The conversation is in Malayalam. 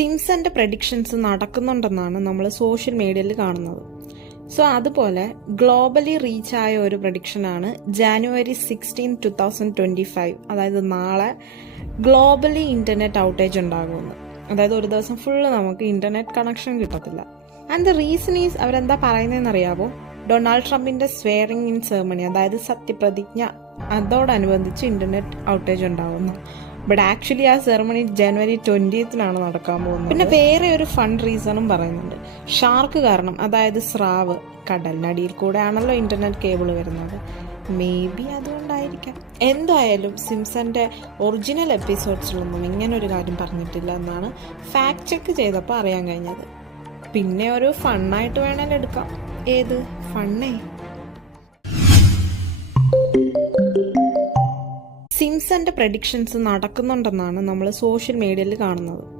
സിംസന്റെ പ്രഡിക്ഷൻസ് നടക്കുന്നുണ്ടെന്നാണ് നമ്മൾ സോഷ്യൽ മീഡിയയിൽ കാണുന്നത്. സോ അതുപോലെ ഗ്ലോബലി റീച്ച് ആയ ഒരു പ്രഡിക്ഷനാണ് ജാനുവരി 16, 2025, അതായത് നാളെ ഗ്ലോബലി ഇന്റർനെറ്റ് ഔട്ടേജ് ഉണ്ടാകുമെന്ന്. അതായത് ഒരു ദിവസം ഫുള്ള് നമുക്ക് ഇന്റർനെറ്റ് കണക്ഷൻ കിട്ടത്തില്ല. ആൻഡ് ദ റീസൺ ഈസ് അവരെന്താ പറയുന്നതെന്ന് അറിയാമോ? ഡൊണാൾഡ് ട്രംപിന്റെ സ്വെയറിംഗ് ഇൻ സെറമണി, അതായത് സത്യപ്രതിജ്ഞ, അതോടനുബന്ധിച്ച് ഇന്റർനെറ്റ് ഔട്ടേജ് ഉണ്ടാകുന്നു. ബട്ട് ആക്ച്വലി ആ സെറമണി ജനുവരി 20th നടക്കാൻ പോകുന്നത്. പിന്നെ വേറെ ഒരു ഫൺ റീസണും പറയുന്നുണ്ട്. ഷാർക്ക് കാരണം, അതായത് സ്രാവ്, കടലിനടിയിൽ കൂടെ ആണല്ലോ ഇന്റർനെറ്റ് കേബിൾ വരുന്നത്. മേ ബി അതുകൊണ്ടായിരിക്കാം. എന്തായാലും സിംസന്റെ ഒറിജിനൽ എപ്പിസോഡ്സിലൊന്നും ഇങ്ങനൊരു കാര്യം പറഞ്ഞിട്ടില്ല എന്നാണ് ഫാക്ട് ചെക്ക് ചെയ്തപ്പോൾ അറിയാൻ കഴിഞ്ഞത്. പിന്നെ ഒരു ഫണ്ണായിട്ട് വേണമെങ്കിൽ എടുക്കാം. ഏത് ഫണ്ണേ? സിംസന്റെ പ്രഡിക്ഷൻസ് നടക്കുന്നുണ്ടെന്നാണ് നമ്മൾ സോഷ്യൽ മീഡിയയിൽ കാണുന്നത്.